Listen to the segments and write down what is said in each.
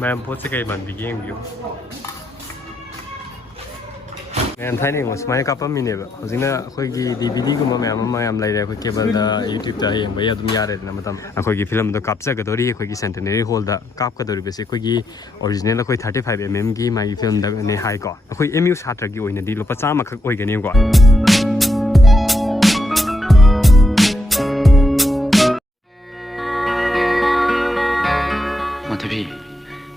Ma'am post कई Manbi येंबियो ma'am थाने को स्माइल कापमीनेब हजिना अखोगी डीवीडी गुमा मैम लेरे अखोई केबल यूट्यूब दा येंबा या दुम यारेदना मतम अखोगी फिल्म दो कापजागदोरी अखोगी सेंटेनरी हॉल दा कापकदोरी बेसे अखोगी ओरिजिनल अखोई 35 mm की मागी फिल्म दा ने हाई को अखोई एमयू छात्र की ओइनदी लुपा 100 खक ओइगनेको Madhavi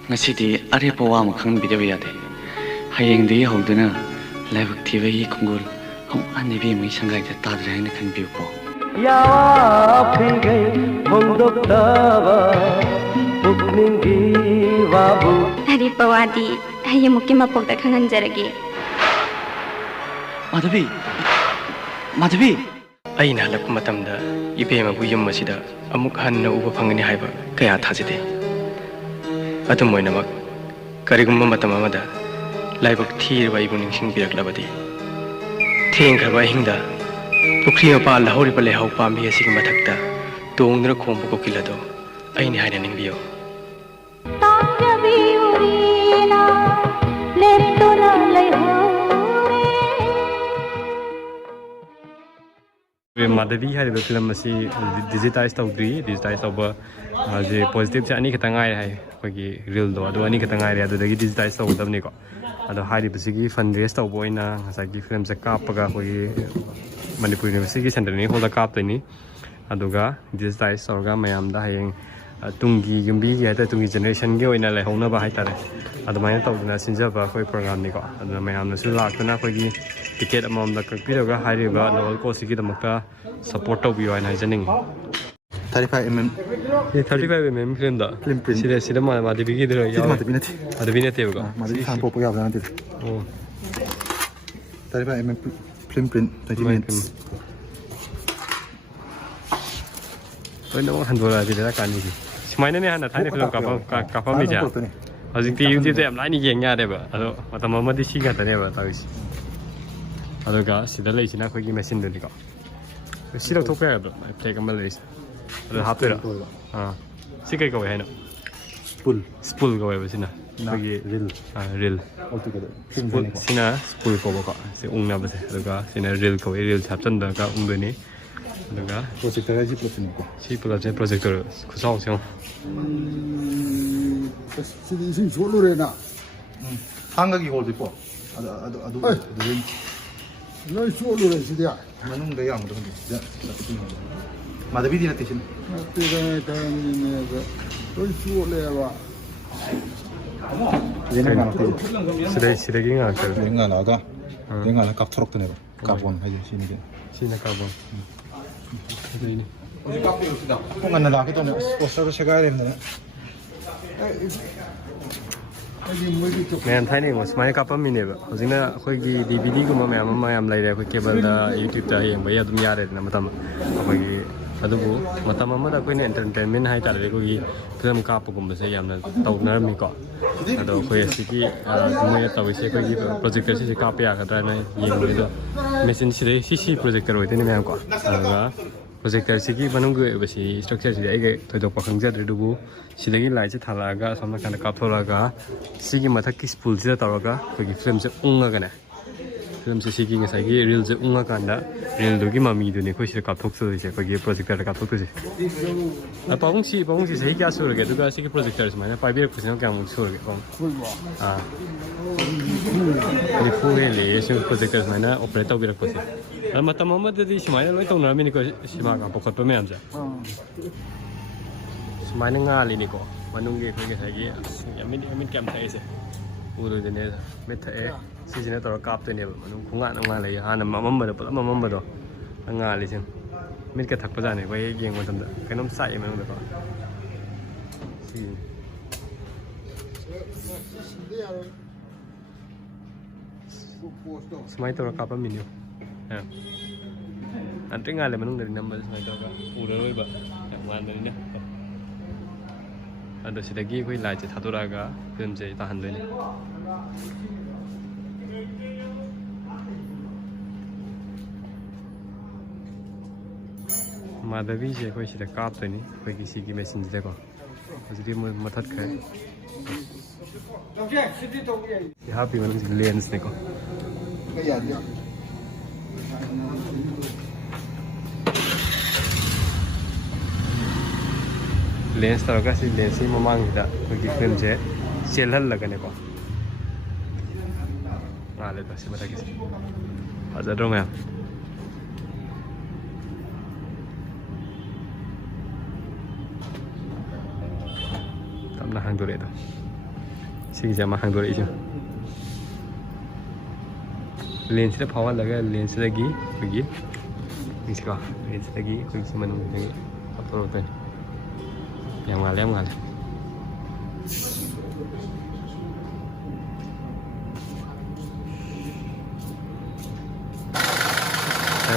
ngasi are pawa ma khang bi dewa yade hayeng de hawdana laibak thibai khungul hom anibi mai sangai da tadra na khan bi po ya phingai mongdok tawa bukning gi wabu hari pawadi haye mukki mapok da khangan jarage madhavi aina lak matam da ipe ma bu yum masida amuk han na uba phangani haiba kaya thajide अतुम मोइनमक करिगुम्बा मतम अमदा लाइबक थीरबा इबु निंगसिंग बिरक्लबदी थेंखरबा हिंगदा पुखरी मपा लहौरिबा लेहौ पामी असिग मथक्ता तोंगदना खोंबु कोकिलदो अइनि हायना निंबियो माधवी है film digitise तौद्री digitise तब positive से अनी खतंगाई है अखोगी reel दो अदो अनी खतंगाई अदुदगी डिजिटाइज तौदबनिको अदो हाइरिबसिगी फंड रेज तौब ओइना ngसागी फिल्म से कापगा अखोगी मणिपुर यूनिवर्सिटी सेंटरनी होदा कापतनी अदुगा डिजिटाइज तौरगा मयामदा हयेंग तुंगी युम्बी की है तुंगी जनरेशन की ओइना लेहौनबा हाइतारे अदुमायना तौदना सिंजबा अखोई प्रोग्राम निको अदुना मयामनसु लाक्तना अखोगी टिकेट अममदा कक्पिरगा हाइरिबा नोवल कोसिगी दमकता सपोर्ट तौबियो हाइना हाइजनिंग 35 mm 35 mm फिल्म दा फिल्म प्रिंट सिदा माधवी की दरो याव माधवी नते बगा माधवी खान पोपो याव ना दिल ओ 35 mm फिल्म प्रिंट 30 minutes तो नो हंदोरा दिला कानी की स्माइना ने हना थाने फिल्म काफा मिजा हजिकती यूट्यूब ते लाइनी येंग यादेबा अदो मतम अमदि सी गतनेबा ताविस अदोगा सिदा लेसिना खोगी मशीन दनिको सिदा थोपया द प्लेग अमल लेस अदो हापेरा सी कई कवे हैनो स्पूल कवे बसिना खोगी रील altogether सिना स्पूल को बका से उंगना बसे अदोगा सिना रील कवे रील छापचन दगा उंगदनी अदोगा projector ji plus ko C projector खुसाव सेउ Sidi Singh सोलुरेना hangagi hol bipo adu नोय सोलुरे सिदिया manung da yang do madhavi dina tishin तेरे ताने नोय सोलेवा yenga na te सिदा की nga कर yenga na kap thorok tane ba carbon haje sini ge सीना carbon देनी ngana la ke to poster se ga rem na ma'am थाने को smile कापमीनेब हजिना अखोगी डीवीडी गुमा मैम लेरे अखोई केबल दा यूट्यूब दा येंबा या दुम यारेदना मतम अखोगी अदुबु मतम अमदा अखोइने एंटरटेनमेंट हाइ तारे अखोगी फिल्म कापगुम्बसे यामना तौनरमिको अदो अखोई असिगी मोय तविसे अखोगी प्रोजेक्टर से काप यागद्राना येंबेदो मेसिन सिदे सीसी प्रोजेक्टर ओइदेने मैम को अदुगा प्रोजेक्टर सिगी मनुंग बसी स्ट्रक्चर सिदे आइगे थोइदोक खंगजद्रिदुबु सिदगी लाइट से थालागा समना काना कापथोरागा सिगी मथक की स्पूल से तौरगा अखोगी फिल्म से उंगागने फिल्म से सिगी ngसागी रील से उंगा कांदा रील दुगी ममी दुने खोइ से कापथोकसोसे अखोगी प्रोजेक्टर कापथोकसोसे पाबुंग सी सही क्या सुरगे दुगा सिगी प्रोजेक्टर समाना पाइबिरकसना क्या मुक सुरगे पाबुंग निफु हेले से प्रोजेक्टर समाना ऑपरेट तौबिरकसोसे मतम अमददी समाना लोइ तौनरमिनिको सिमागा पखतप मैमजा समाना ngaliniको manungge खोगे थागी यामिन कैम थाइसे उरुदने मेथए सिजने तोर कापतने मनung खुंगा नंगा लय हाना मममबदो पलम मममबदो ngalisi मिट के थकप जाने बै येंग मतमदा कनम साइ मनungदा को सि स्माइ तोर कापा मिन्यो अंत्रे ngale manungda नंबर स्माइ तोर उररोइबा मानदने अदो सिदगी कोई लाइट से थादोरागा फिल्म से ताहनदोनि ꯃꯥꯙꯕꯤꯁꯦ ꯑꯩꯈꯣꯏ ꯁꯤꯗ ꯀꯥꯞꯇꯣꯏꯅꯤ ꯑꯩꯈꯣꯏꯒꯤ ꯁꯤꯒꯤ ꯃꯦꯆꯤꯟꯁꯤꯗꯀꯣ ꯍꯧꯖꯤꯛꯇꯤ ꯃꯣꯏ ꯃꯊꯠꯈ꯭ꯔꯦ ꯁꯤ ꯍꯥꯞꯄꯤꯕ ꯅꯪꯁꯤ ꯂꯦꯟꯁꯅꯦꯀꯣ ꯂꯦꯟꯁ ꯇꯧꯔꯒ ꯁꯤ ꯂꯦꯟꯁꯁꯤ ꯃꯃꯥꯡꯁꯤꯗ ꯑꯩꯈꯣꯏꯒꯤ ꯐꯤꯜꯝꯁꯦ ꯆꯦꯜꯍꯜꯂꯒꯅꯦꯀꯣ ꯉꯥꯜꯂꯦꯗ ꯁꯤ ꯃꯊꯛꯀꯤꯁꯦ ꯐꯖꯗ꯭ꯔꯣ ꯃꯌꯥꯝ ꯇꯞꯅ ꯍꯥꯡꯗꯣꯔꯛꯑꯦꯗꯣ ꯁꯤꯒꯤꯁꯦ ꯑꯃ ꯍꯥꯡꯗꯣꯔꯛꯏꯁꯦ ꯂꯦꯟꯁꯁꯤꯗ ꯐꯥꯎꯍꯜꯂꯒ ꯂꯦꯟꯁꯁꯤꯗꯒꯤ ꯑꯩꯈꯣꯏꯒꯤ ꯌꯦꯡꯁꯤꯀꯣ ꯂꯦꯟꯁꯁꯤꯗꯒꯤ ꯑꯩꯈꯣꯏꯒꯤ ꯁꯤ ꯃꯅꯨꯡꯗꯒꯤ ꯂꯧꯊꯣꯔꯛꯇꯣꯏꯅꯤ ꯌꯥꯝ ꯉꯥꯜꯂꯦ ꯌꯥꯝ ꯉꯥꯜꯂꯦ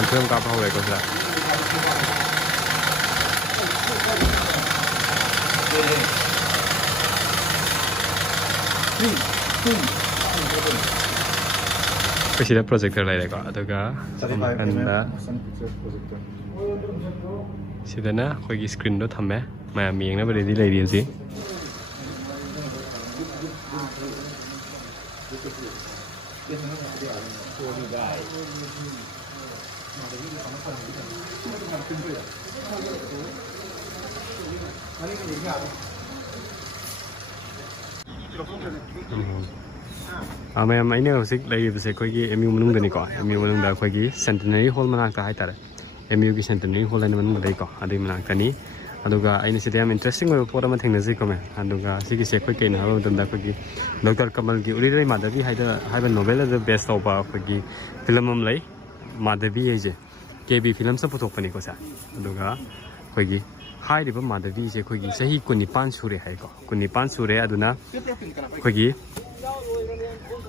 ꯐꯤꯂꯝ ꯀꯥꯞꯄ ꯍꯧꯔꯦꯀꯣ ꯁꯤꯗ ꯑꯩꯈꯣꯏ ꯁꯤꯗ ꯄ꯭ꯔꯣꯖꯦꯛꯇꯔ ꯂꯩꯔꯦꯀꯣ ꯑꯗꯨꯒ ꯅꯥꯀꯟꯗ ꯁꯤꯗꯅ ꯑꯩꯈꯣꯏꯒꯤ ꯁ꯭ꯀ꯭ꯔꯤꯟꯗꯣ ꯊꯝꯃꯦ ꯃꯌꯥꯝ ꯌꯦꯡꯅꯕ ꯔꯦꯗꯤ ꯂꯩꯔꯤ ꯍꯧꯖꯤꯛ ꯃꯌꯥꯝ ꯑꯩꯅ ꯍꯧꯖꯤꯛ ꯂꯩꯔꯤꯕꯁꯦ ꯑꯩꯈꯣꯏꯒꯤ ꯑꯦꯝ ꯌꯨ ꯃꯅꯨꯡꯗꯅꯤꯀꯣ ꯑꯦꯝ ꯌꯨ ꯃꯅꯨꯡꯗ ꯑꯩꯈꯣꯏꯒꯤ ꯁꯦꯟꯇꯅꯔꯤ ꯍꯣꯜ ꯃꯅꯥꯛꯇ ꯍꯥꯏꯇꯥꯔꯦ ꯑꯦꯝ ꯌꯨꯒꯤ ꯁꯦꯟꯇꯅꯔꯤ ꯍꯣꯜ ꯍꯥꯏꯅ ꯃꯅꯨꯡꯗ ꯂꯩꯀꯣ ꯑꯗꯨꯒꯤ ꯃꯅꯥꯛꯇꯅꯤ ꯑꯗꯨꯒ ꯑꯩꯅ ꯁꯤꯗ ꯌꯥꯝ ꯏꯟꯇꯔꯦꯁꯇꯤꯡ ꯑꯣꯏꯕ ꯄꯣꯠ ꯑꯃ ꯊꯦꯡꯅꯖꯩꯀꯣ ꯃꯦꯝ ꯑꯗꯨꯒ ꯁꯤꯒꯤꯁꯦ ꯑꯩꯈꯣꯏ ꯀꯩꯅꯣ ꯍꯥꯏꯕ ꯃꯇꯝꯗ ꯑꯩꯈꯣꯏꯒꯤ ꯗꯣꯛꯇꯔ ꯀꯃꯜꯒꯤ ꯎꯔꯤꯔꯩ ꯃꯥꯙꯕꯤ ꯍꯥꯏꯕ ꯅꯣꯕꯦꯜ ꯑꯗꯨ ꯕꯦꯁ ꯇꯧꯕ ꯑꯩꯈꯣꯏꯒꯤ ꯐꯤꯂꯝ ꯑꯃ ꯂꯩ ꯃꯥꯙꯕꯤ ꯍꯥꯏꯁꯦ ꯀꯦꯕꯤ ꯐꯤꯂꯝꯁꯅ ꯄꯨꯊꯣꯛꯄꯅꯤꯀꯣ ꯁꯦ ꯑꯗꯨꯒ ꯑꯩꯈꯣꯏꯒꯤ ꯍꯥꯏꯔꯤꯕ ꯃꯥꯙꯕꯤꯁꯦ ꯑꯩꯈꯣꯏꯒꯤ ꯆꯍꯤ 19 ꯁꯨꯔꯦ ꯍꯥꯏꯀꯣ 19 ꯁꯨꯔꯦ ꯑꯗꯨꯅ ꯑꯩꯈꯣꯏꯒꯤ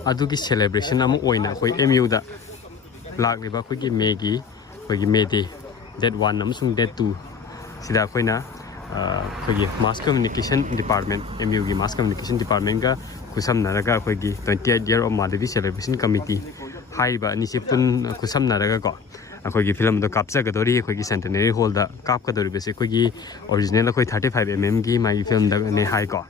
ꯑꯗꯨꯒꯤ ꯁꯦꯂꯦꯕ꯭ꯔꯦꯁꯟ ꯑꯃ ꯑꯣꯏꯅ ꯑꯩꯈꯣꯏ ꯑꯦꯝ ꯌꯨꯗ ꯂꯥꯛꯂꯤꯕ ꯑꯩꯈꯣꯏꯒꯤ ꯃꯦꯒꯤ ꯑꯩꯈꯣꯏꯒꯤ ꯃꯦ ꯗꯦ ꯗꯦꯠ 1 ꯑꯃꯁꯨꯡ ꯗꯦꯠ 2 ꯁꯤꯗ ꯑꯩꯈꯣꯏꯅ ꯑꯩꯈꯣꯏꯒꯤ ꯃꯥꯁ ꯀꯝꯃꯨꯅꯤꯀꯦꯁꯟ ꯗꯤꯄꯥꯔꯠꯃꯦꯟ ꯑꯦꯝ ꯌꯨꯒꯤ ꯃꯥꯁ ꯀꯝꯃꯨꯅꯤꯀꯦꯁꯟ ꯗꯤꯄꯥꯔꯠꯃꯦꯟꯒ ꯈꯨꯠꯁꯝꯅꯔꯒ ꯑꯩꯈꯣꯏꯒꯤ 28 year of Madhabi celebration committee ꯍꯥꯏꯔꯤꯕ ꯑꯅꯤꯁꯤ ꯈꯨꯠꯁꯝꯅꯔꯒꯀꯣ ꯑꯩꯈꯣꯏꯒꯤ ꯐꯤꯂꯝꯗꯣ ꯀꯥꯞꯆꯒꯗꯧꯔꯤ ꯑꯩꯈꯣꯏꯒꯤ ꯁꯦꯟꯇꯅꯔꯤ ꯍꯣꯜꯗ ꯀꯥꯞꯀꯗꯧꯔꯤꯕꯁꯦ ꯑꯩꯈꯣꯏꯒꯤ ꯑꯣꯔꯤꯖꯤꯅꯦꯜ ꯑꯩꯈꯣꯏ 35 mm ꯃꯥꯒꯤ ꯐꯤꯂꯝꯗꯅꯦ ꯍꯥꯏꯀꯣ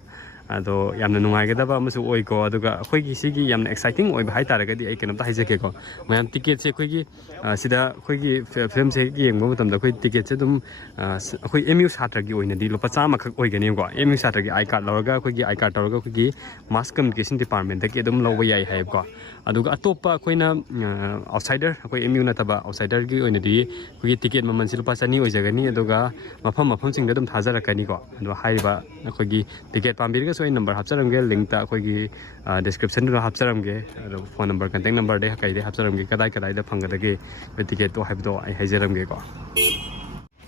ꯑꯗꯣ ꯌꯥꯝꯅ ꯅꯨꯡꯉꯥꯏꯒꯗꯕ ꯑꯃꯁꯨ ꯑꯣꯏꯀꯣ ꯑꯗꯨꯒ ꯑꯩꯈꯣꯏꯒꯤ ꯁꯤꯒꯤ ꯌꯥꯝꯅ ꯑꯦꯛꯁꯥꯏꯇꯤꯡ ꯑꯣꯏꯕ ꯍꯥꯏꯇꯥꯔꯒꯗꯤ ꯑꯩ ꯀꯩꯅꯣꯝꯇ ꯍꯥꯏꯖꯒꯦꯀꯣ ꯃꯌꯥꯝ ꯇꯤꯀꯦꯠꯁꯦ ꯑꯩꯈꯣꯏꯒꯤ ꯁꯤꯗ ꯑꯩꯈꯣꯏꯒꯤ ꯐꯤꯂꯝꯁꯦ ꯌꯦꯡꯕ ꯃꯇꯝꯗ ꯑꯩꯈꯣꯏ ꯇꯤꯀꯦꯠꯁꯦ ꯑꯗꯨꯝ ꯑꯩꯈꯣꯏ ꯑꯦꯝ ꯌꯨ ꯁꯥꯇ꯭ꯔꯒꯤ ꯑꯣꯏꯅꯗꯤ ꯂꯨꯄꯥ 100 ꯈꯛ ꯑꯣꯏꯒꯅꯦꯕꯀꯣ ꯑꯦꯝ ꯌꯨ ꯁꯥꯇ꯭ꯔꯒꯤ ꯑꯥꯏ ꯀꯥꯔꯗ ꯂꯧꯔꯒ ꯑꯩꯈꯣꯏꯒꯤ ꯑꯥꯏ ꯀꯥꯔꯗ ꯇꯧꯔꯒ ꯑꯩꯈꯣꯏꯒꯤ ꯃꯥꯁ ꯀꯝꯃꯨꯅꯤꯀꯦꯁꯟ ꯗꯤꯄꯥꯔꯠꯃꯦꯟꯇꯒꯤ ꯑꯗꯨꯝ ꯂꯧꯕ ꯌꯥꯏ ꯍꯥꯏꯌꯦꯕꯀꯣ ꯑꯗꯨꯒ ꯑꯇꯣꯞꯄ ꯑꯩꯈꯣꯏꯅ ꯑꯥꯎꯠꯁꯥꯏꯗꯔ ꯑꯩꯈꯣꯏ ꯑꯦꯝ ꯌꯨ ꯅꯠꯇꯕ ꯑꯥꯎꯠꯁꯥꯏꯗꯔꯒꯤ ꯑꯣꯏꯅꯗꯤ ꯑꯩꯈꯣꯏꯒꯤ ꯇꯤꯀꯦꯠ ꯃꯃꯜꯁꯦ ꯂꯨꯄꯥ 200 ꯑꯣꯏꯖꯒꯅꯤ ꯑꯗꯨꯒ ꯃꯐꯝꯁꯤꯡꯗ ꯑꯗꯨꯝ ꯊꯥꯖꯔꯛꯀꯅꯤꯀꯣ ꯑꯗꯣ ꯍꯥꯏꯔꯤꯕ ꯑꯩꯈꯣꯏꯒꯤ ꯇꯤꯀꯦꯠ ꯄꯥꯝꯕꯤꯔꯒꯁꯨ ꯑꯩ ꯅꯝꯕꯔ ꯍꯥꯞꯆꯔꯝꯒꯦ ꯂꯤꯡꯛꯇ ꯑꯩꯈꯣꯏꯒꯤ ꯗꯤꯁꯀ꯭ꯔꯤꯞꯁꯟꯗꯨꯗ ꯍꯥꯞꯆꯔꯝꯒꯦ ꯑꯗꯣ ꯐꯣꯟ ꯅꯝꯕꯔ ꯀꯟꯇꯦꯛ ꯅꯝꯕꯔꯗꯩ ꯀꯩꯗꯩ ꯍꯥꯞꯆꯔꯝꯒꯦ ꯀꯗꯥꯏꯗ ꯐꯪꯒꯗꯒꯦ ꯇꯤꯀꯦꯠꯇꯣ ꯍꯥꯏꯕꯗꯣ ꯑꯩ ꯍꯥꯏꯖꯔꯝꯒꯦꯀꯣ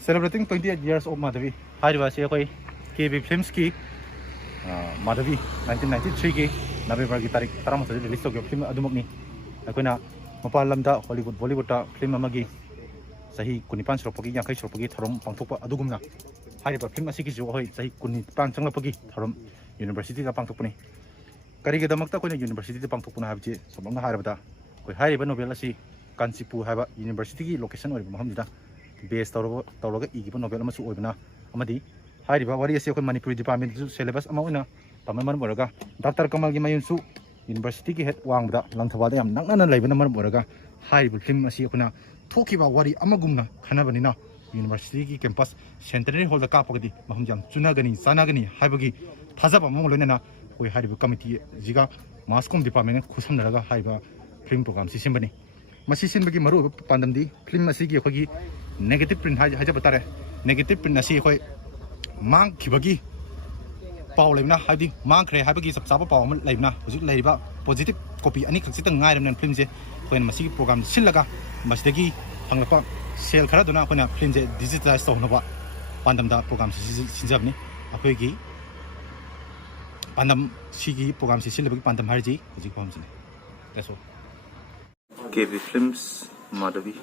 Celebrating 28 years of Madhavi. ꯍꯥꯏꯔꯤꯕꯁꯤ ꯑꯩꯈꯣꯏ KB Filmsꯀꯤ Madhavi 1993ꯒꯤ ꯅꯕꯦꯝꯕꯔꯒꯤ ꯇꯥꯔꯤꯛ 13ꯗ ꯔꯤꯂꯤꯁ ꯇꯧꯈꯤꯕ ꯐꯤꯂꯝ ꯑꯗꯨꯃꯛꯅꯤ ꯑꯩꯈꯣꯏꯅ ꯃꯄꯥꯟ ꯂꯝꯗ ꯕꯣꯂꯤꯋꯨꯗꯇ ꯐꯤꯂꯝ ꯑꯃꯒꯤ ꯆꯍꯤ 19 ꯁꯨꯔꯛꯄꯒꯤ 50 ꯁꯨꯔꯛꯄꯒꯤ ꯊꯧꯔꯝ ꯄꯥꯡꯊꯣꯛꯄ ꯑꯗꯨꯒꯨꯝꯅ ꯍꯥꯏꯔꯤꯕ ꯐꯤꯂꯝ ꯑꯁꯤꯒꯤꯁꯨ ꯑꯩꯈꯣꯏ ꯆꯍꯤ 19 ꯆꯪꯂꯛꯄꯒꯤ ꯊꯧꯔꯝ ꯌꯨꯅꯤꯚꯔꯁꯤꯇꯤꯗ ꯄꯥꯡꯊꯣꯛꯄꯅꯤ ꯀꯔꯤꯒꯤꯗꯃꯛꯇ ꯑꯩꯈꯣꯏꯅ ꯌꯨꯅꯤꯚꯔꯁꯤꯇꯤꯗ ꯄꯥꯡꯊꯣꯛꯄꯅꯣ ꯍꯥꯏꯕꯁꯤ ꯁꯝꯂꯞꯅ ꯍꯥꯏꯔꯕꯗ ꯑꯩꯈꯣꯏ ꯍꯥꯏꯔꯤꯕ ꯅꯣꯕꯦꯜ ꯑꯁꯤ ꯀꯥꯟꯆꯤꯄꯨꯔ ꯍꯥꯏꯕ ꯌꯨꯅꯤꯚꯔꯁꯤꯇꯤꯒꯤ ꯂꯣꯀꯦꯁꯟ ꯑꯣꯏꯔꯤꯕ ꯃꯐꯝꯁꯤꯗ ꯕꯦꯁ ꯇꯧꯔꯒ ꯏꯈꯤꯕ ꯅꯣꯕꯦꯜ ꯑꯃꯁꯨ ꯑꯣꯏꯕꯅ ꯑꯃꯗꯤ ꯍꯥꯏꯔꯤꯕ ꯋꯥꯔꯤ ꯑꯁꯤ ꯑꯩꯈꯣꯏ ꯃꯅꯤꯄꯨꯔꯤ ꯗꯤꯄꯥꯔꯠꯃꯦꯟꯇꯁꯨ ꯁꯦꯂꯦꯕꯁ ꯑꯃ ꯑꯣꯏꯅ ꯇꯝꯕꯅ ꯃꯔꯝ ꯑꯣꯏꯔꯒ ꯗꯥꯛꯇꯔ ꯀꯃꯜꯒꯤ ꯃꯌꯨꯝꯁꯨ ꯌꯨꯅꯤꯚꯔꯁꯤꯇꯤꯒꯤ ꯍꯦꯛ ꯋꯥꯡꯕꯗ ꯂꯪꯊꯕꯥꯜꯗ ꯌꯥꯝ ꯅꯛꯅꯅ ꯂꯩꯕꯅ ꯃꯔꯝ ꯑꯣꯏꯔꯒ ꯍꯥꯏꯔꯤꯕ ꯐꯤꯂꯝ ꯑꯁꯤ ꯑꯩꯈꯣꯏꯅ ꯊꯣꯛꯈꯤꯕ ꯋꯥꯔꯤ ꯑꯃꯒꯨꯝꯅ ꯈꯟꯅꯕꯅꯤꯅ ꯌꯨꯅꯤꯚꯔꯁꯤꯇꯤꯒꯤ ꯀꯦꯝꯄꯁ ꯁꯦꯟꯇꯅꯔꯤ ꯍꯣꯜꯗ ꯀꯥꯞꯄꯒꯗꯤ ꯃꯐꯝ ꯌꯥꯝ ꯆꯥꯟꯅꯒꯅꯤ ꯍꯥꯏꯕꯒꯤ ꯊꯥꯖꯕ ꯑꯃꯒ ꯂꯣꯏꯅꯅ ꯑꯩꯈꯣꯏ ꯍꯥꯏꯔꯤꯕ ꯀꯃꯤꯇꯤꯁꯤꯒ ꯃꯥꯁ ꯀꯣꯝ ꯗꯤꯄꯥꯔꯠꯃꯦꯟꯅ ꯈꯨꯠꯁꯝꯅꯔꯒ ꯍꯥꯏꯔꯤꯕ ꯐꯤꯂꯝ ꯄ꯭ꯔꯣꯒ꯭ꯔꯥꯝꯁꯤ ꯁꯤꯟꯕꯅꯤ ꯃꯁꯤ ꯁꯤꯟꯕꯒꯤ ꯃꯔꯨꯑꯣꯏꯕ ꯄꯥꯟꯗꯝꯗꯤ ꯐꯤꯂꯝ ꯑꯁꯤꯒꯤ ꯑꯩꯈꯣꯏꯒꯤ ꯅꯦꯒꯦꯇꯤꯚ ꯄ꯭ꯔꯤꯟ ꯍꯥꯏꯖꯕ ꯇꯥꯔꯦ ꯅꯦꯒꯦꯇꯤꯚ ꯄ꯭ꯔꯤꯟ ꯑꯁꯤ ꯑꯩꯈꯣꯏ ꯃꯥꯡꯈꯤꯕꯒꯤ ꯄꯥꯎ ꯂꯩꯕꯅ ꯍꯥꯏꯕꯗꯤ ꯃꯥꯡꯈ꯭ꯔꯦ ꯍꯥꯏꯕꯒꯤ ꯆꯞ ꯆꯥꯕ ꯄꯥꯎ ꯑꯃ ꯂꯩꯕꯅ ꯍꯧꯖꯤꯛ ꯂꯩꯔꯤꯕ ꯄꯣꯖꯤꯇꯤꯚ ꯀꯣꯄꯤ ꯑꯅꯤꯈꯛꯁꯤꯇꯪ ꯉꯥꯏꯔꯕꯅꯤꯅ ꯐꯤꯂꯝꯁꯦ ꯑꯩꯈꯣꯏꯅ ꯃꯁꯤꯒꯤ ꯄ꯭ꯔꯣꯒ꯭ꯔꯥꯝ ꯁꯤꯜꯂꯒ ꯃꯁꯤꯗꯒꯤ ꯐꯪꯂꯛꯄ ꯁꯦꯜ ꯈꯔꯗꯨꯅ ꯑꯩꯈꯣꯏꯅ ꯐꯤꯂꯝꯁꯦ ꯗꯤꯖꯤꯇꯦꯂꯥꯏꯁ ꯇꯧꯅꯕ ꯄꯥꯟꯗꯝꯗ ꯄ꯭ꯔꯣꯒ꯭ꯔꯥꯝꯁꯤ ꯁꯤꯟꯖꯕꯅꯤ ꯑꯩꯈꯣꯏꯒꯤ ꯄꯥꯟꯗꯝ ꯁꯤꯒꯤ ꯄ꯭ꯔꯣꯒ꯭ꯔꯥꯝꯁꯤ ꯁꯤꯜꯂꯤꯕꯒꯤ ꯄꯥꯟꯗꯝ ꯍꯥꯏꯔꯤꯁꯤ ꯍꯧꯖꯤꯛ ꯐꯥꯎꯕꯁꯤꯅꯤ that's all KB Films Madhavi